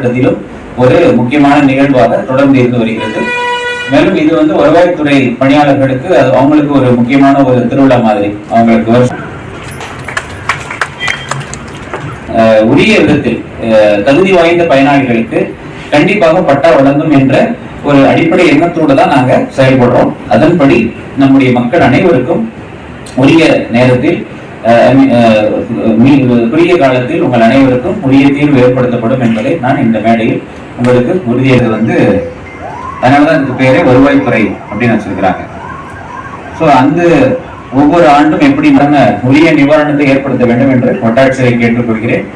காலகட்டத்திலும் ஒரு முக்கியமான நிகழ்வாக தொடர்ந்து இருந்து வருகிறது. மேலும் இது வருவாய்த்துறை பணியாளர்களுக்கு அவங்களுக்கு ஒரு முக்கியமான ஒரு திருவிழா மாதிரி. அவங்களுக்கு உரிய விதத்தில் தகுதி வாய்ந்த பயனாளிகளுக்கு கண்டிப்பாக பட்டா வழங்கும் என்ற ஒரு அடிப்படை எண்ணத்தோடு தான் நாங்க செயல்படுறோம். அதன்படி நம்முடைய மக்கள் அனைவருக்கும் உரிய நேரத்தில் குறுகிய காலத்தில் உங்கள் அனைவருக்கும் உரிய தீர்வு ஏற்படுத்தப்படும் என்பதை நான் இந்த மேடையில் உங்களுக்கு உறுதியாக அதனாலதான் இதுக்கு பேரே வருவாய்த்துறை அப்படின்னு வச்சிருக்கிறாங்க. ஸோ அந்த ஒவ்வொரு ஆண்டும் எப்படி உரிய நிவாரணத்தை ஏற்படுத்த வேண்டும் என்று வட்டாட்சியரை கேட்டுக்கொள்கிறேன்.